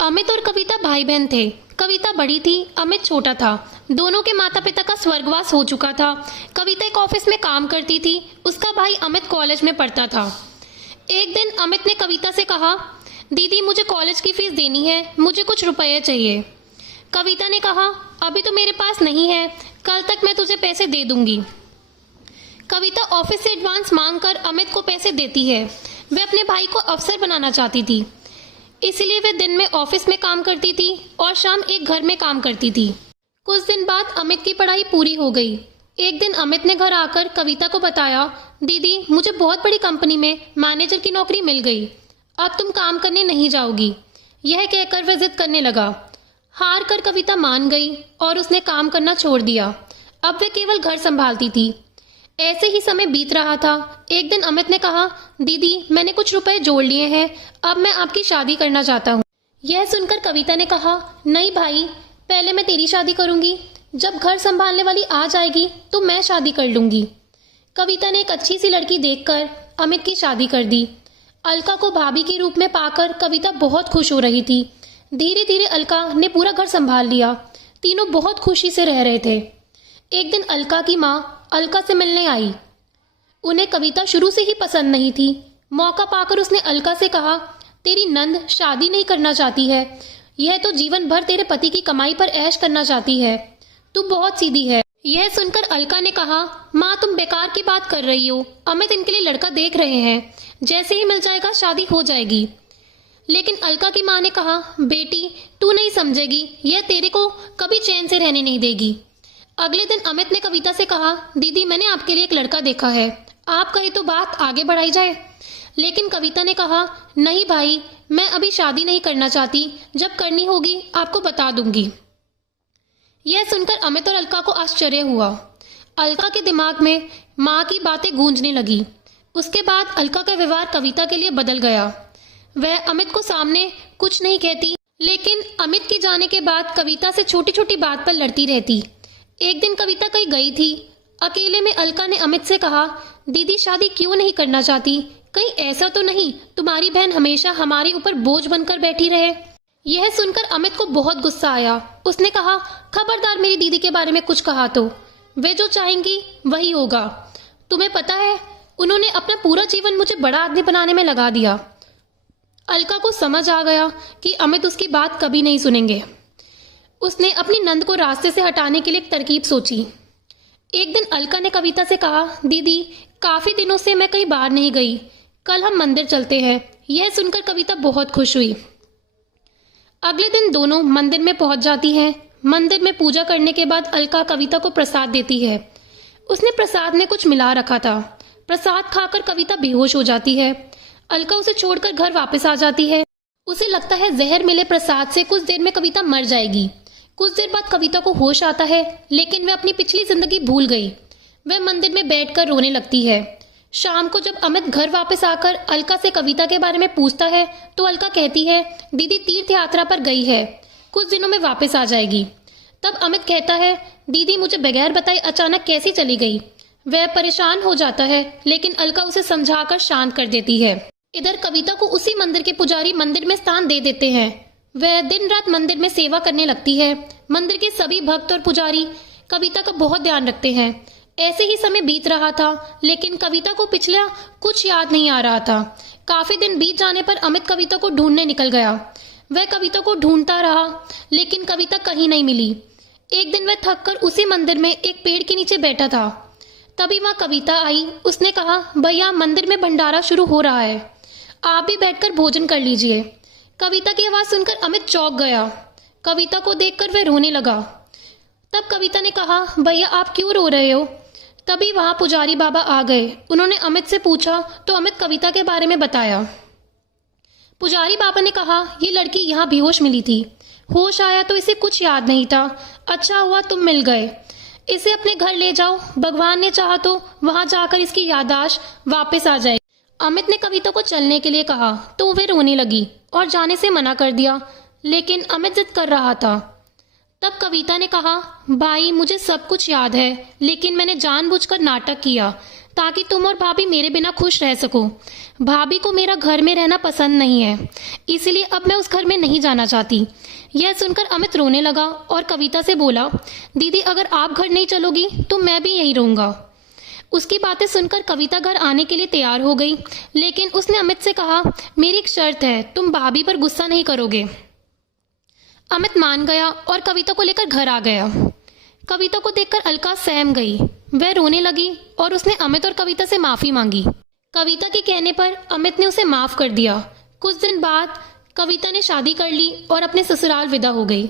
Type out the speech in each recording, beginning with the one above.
अमित और कविता भाई बहन थे। कविता बड़ी थी, अमित छोटा था। दोनों के माता पिता का स्वर्गवास हो चुका था। कविता एक ऑफिस में काम करती थी, उसका भाई अमित कॉलेज में पढ़ता था। एक दिन अमित ने कविता से कहा, दीदी मुझे कॉलेज की फीस देनी है, मुझे कुछ रुपए चाहिए। कविता ने कहा, अभी तो मेरे पास नहीं है, कल तक मैं तुझे पैसे दे दूंगी। कविता ऑफिस से एडवांस मांगकर अमित को पैसे देती है। वह अपने भाई को अफसर बनाना चाहती थी, इसलिए वह दिन में ऑफिस में काम करती थी और शाम एक घर में काम करती थी। कुछ दिन बाद अमित की पढ़ाई पूरी हो गई। एक दिन अमित ने घर आकर कविता को बताया, दीदी मुझे बहुत बड़ी कंपनी में मैनेजर की नौकरी मिल गई, अब तुम काम करने नहीं जाओगी। यह कहकर वह जिद करने लगा। हार कर कविता मान गई और उसने काम करना छोड़ दिया। अब वह केवल घर संभालती थी। ऐसे ही समय बीत रहा था। एक दिन अमित ने कहा, दीदी मैंने कुछ रुपए जोड़ लिए हैं, अब मैं आपकी शादी करना चाहता हूँ। यह सुनकर कविता ने कहा, नहीं भाई, पहले मैं तेरी शादी करूंगी, जब घर संभालने वाली आ जाएगी तो मैं शादी कर लूंगी। कविता ने एक अच्छी सी लड़की देखकर अमित की शादी कर दी। अलका को भाभी के रूप में पाकर कविता बहुत खुश हो रही थी। धीरे धीरे अलका ने पूरा घर संभाल लिया। तीनों बहुत खुशी से रह रहे थे। एक दिन अलका की माँ अलका से मिलने आई। उन्हें कविता शुरू से ही पसंद नहीं थी। मौका पाकर उसने अलका से कहा, तेरी नंद शादी नहीं करना चाहती है, यह तो जीवन भर तेरे पति की कमाई पर ऐश करना चाहती है, तू बहुत सीधी है। यह सुनकर अलका ने कहा, माँ तुम बेकार की बात कर रही हो, अमित इनके लिए लड़का देख रहे हैं, जैसे ही मिल जाएगा शादी हो जाएगी। लेकिन अलका की माँ ने कहा, बेटी तू नहीं समझेगी, यह तेरे को कभी चैन से रहने नहीं देगी। अगले दिन अमित ने कविता से कहा, दीदी मैंने आपके लिए एक लड़का देखा है, आप कहे तो बात आगे बढ़ाई जाए। लेकिन कविता ने कहा, नहीं भाई, मैं अभी शादी नहीं करना चाहती, जब करनी होगी आपको बता दूंगी। यह सुनकर अमित और अलका को आश्चर्य हुआ। अलका के दिमाग में माँ की बातें गूंजने लगी। उसके बाद अलका का व्यवहार कविता के लिए बदल गया। वह अमित को सामने कुछ नहीं कहती, लेकिन अमित के जाने के बाद कविता से छोटी छोटी बात पर लड़ती रहती। एक दिन कविता कहीं गई थी। अकेले में अलका ने अमित से कहा, दीदी शादी क्यों नहीं करना चाहती, कहीं ऐसा तो नहीं तुम्हारी बहन हमेशा हमारे ऊपर बोझ बनकर बैठी रहे। यह सुनकर अमित को बहुत गुस्सा आया। उसने कहा, खबरदार मेरी दीदी के बारे में कुछ कहा तो वे जो चाहेंगी वही होगा। तुम्हें पता है उन्होंने अपना पूरा जीवन मुझे बड़ा आदमी बनाने में लगा दिया। अलका को समझ आ गया कि अमित उसकी बात कभी नहीं सुनेंगे। उसने अपनी नंद को रास्ते से हटाने के लिए एक तरकीब सोची। एक दिन अलका ने कविता से कहा, दीदी काफी दिनों से मैं कहीं बाहर नहीं गई, कल हम मंदिर चलते हैं। यह सुनकर कविता बहुत खुश हुई। अगले दिन दोनों मंदिर में पहुंच जाती हैं। मंदिर में पूजा करने के बाद अलका कविता को प्रसाद देती है। उसने प्रसाद में कुछ मिला रखा था। प्रसाद खाकर कविता बेहोश हो जाती है। अलका उसे छोड़कर घर वापस आ जाती है। उसे लगता है जहर मिले प्रसाद से कुछ देर में कविता मर जाएगी। कुछ देर बाद कविता को होश आता है, लेकिन वह अपनी पिछली जिंदगी भूल गई। वह मंदिर में बैठकर रोने लगती है। शाम को जब अमित घर वापस आकर अलका से कविता के बारे में पूछता है तो अलका कहती है, दीदी तीर्थ यात्रा पर गई है, कुछ दिनों में वापस आ जाएगी। तब अमित कहता है, दीदी मुझे बगैर बताए अचानक कैसी चली गई। वह परेशान हो जाता है, लेकिन अलका उसे समझाकर शांत कर देती है। इधर कविता को उसी मंदिर के पुजारी मंदिर में स्थान दे देते हैं। वह दिन रात मंदिर में सेवा करने लगती है। मंदिर के सभी भक्त और पुजारी कविता का बहुत ध्यान रखते हैं। ऐसे ही समय बीत रहा था, लेकिन कविता को पिछला कुछ याद नहीं आ रहा था। काफी दिन बीत जाने पर अमित कविता को ढूंढने निकल गया। वह कविता को ढूंढता रहा, लेकिन कविता कहीं नहीं मिली। एक दिन वह थककर उसी मंदिर में एक पेड़ के नीचे बैठा था। तभी वहां कविता आई। उसने कहा, भैया मंदिर में भंडारा शुरू हो रहा है, आप भी बैठकर भोजन कर लीजिए। कविता की आवाज सुनकर अमित चौंक गया। कविता को देखकर वह रोने लगा। तब कविता ने कहा, भैया आप क्यों रो रहे हो। तभी वहां पुजारी बाबा आ गए। उन्होंने अमित से पूछा तो अमित कविता के बारे में बताया। पुजारी बाबा ने कहा, ये लड़की यहाँ बेहोश मिली थी, होश आया तो इसे कुछ याद नहीं था, अच्छा हुआ तुम मिल गए, इसे अपने घर ले जाओ, भगवान ने चाहा तो वहां जाकर इसकी याददाश्त वापस आ जाए। अमित ने कविता को चलने के लिए कहा तो वह रोने लगी और जाने से मना कर दिया, लेकिन अमित जिद कर रहा था। तब कविता ने कहा, भाई मुझे सब कुछ याद है, लेकिन मैंने जानबूझकर नाटक किया ताकि तुम और भाभी मेरे बिना खुश रह सको। भाभी को मेरा घर में रहना पसंद नहीं है, इसलिए अब मैं उस घर में नहीं जाना चाहती। यह सुनकर अमित रोने लगा और कविता से बोला, दीदी अगर आप घर नहीं चलोगी तो मैं भी यहीं रहूँगा। उसकी बातें सुनकर कविता घर आने के लिए तैयार हो गई, लेकिन उसने अमित से कहा, मेरी एक शर्त है, तुम भाभी पर गुस्सा नहीं करोगे। अमित मान गया और कविता को लेकर घर आ गया। कविता को देखकर अलका सहम गई। वह रोने लगी और उसने अमित और कविता से माफ़ी मांगी। कविता के कहने पर अमित ने उसे माफ़ कर दिया। कुछ दिन बाद कविता ने शादी कर ली और अपने ससुराल विदा हो गई।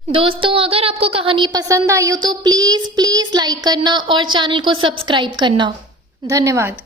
दोस्तों, अगर आपको कहानी पसंद आई हो तो प्लीज़ लाइक करना और चैनल को सब्सक्राइब करना। धन्यवाद।